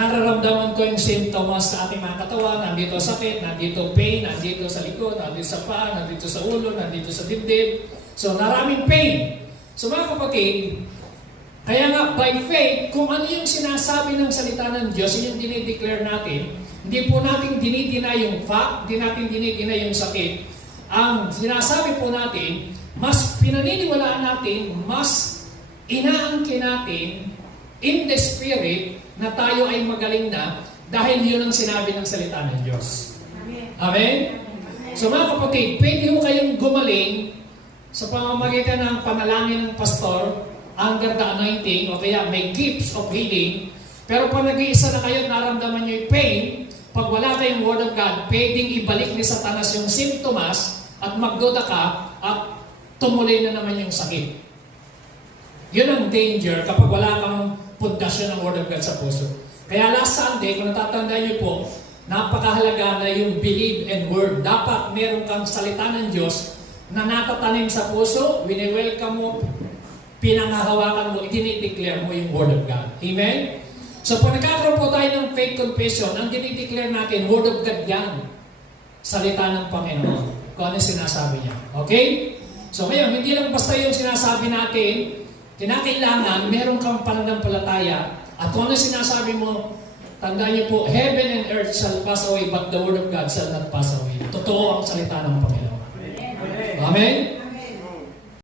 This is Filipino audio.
nararamdaman ko yung symptoms sa ating mga katawan, nandito sakit, nandito pain, nandito sa likod, nandito sa paa, nandito sa ulo, nandito sa dibdib. So, maraming pain. So, mga kapatid, kaya nga, by faith, kung ano yung sinasabi ng salita ng Diyos, yun yung dinideclare natin, hindi po natin dinidina yung fact, hindi natin dinidina yung sakit. Ang sinasabi po natin, mas pinaniniwalaan natin, mas inaangkin natin in the Spirit na tayo ay magaling na dahil yun ang sinabi ng salita ng Diyos. Amen? So mga kapatid, pwede mo kayong gumaling sa pamamagitan ng panalangin ng pastor under the anointing o kaya may gifts of healing. Pero pag nag-iisa na kayo, naramdaman nyo yung pain, pag wala kayong Word of God, pwedeng ibalik ni Satanas yung symptoms at magduda ka at tumuloy na naman yung sakit. Yun ang danger kapag wala kang pundasyon ng Word of God sa puso. Kaya last Sunday, kung natatandaan nyo po, napakahalaga na yung believe and word. Dapat meron kang salita ng Diyos na natatanim sa puso, wini-welcome mo, pinangahawakan mo, idinideclare mo yung Word of God. Amen? So, pag nagkakaroon po tayo ng faith confession, ang dinideclare natin, Word of God yan. Salita ng Panginoon. Kung ano sinasabi niya. Okay? So, ngayon, hindi lang basta yung sinasabi natin, kinakailangan, meron kang pananampalataya, at kung ano sinasabi mo, tandaan niyo po, heaven and earth shall pass away, but the Word of God shall not pass away. Totoo ang salita ng Panginoon. Amen?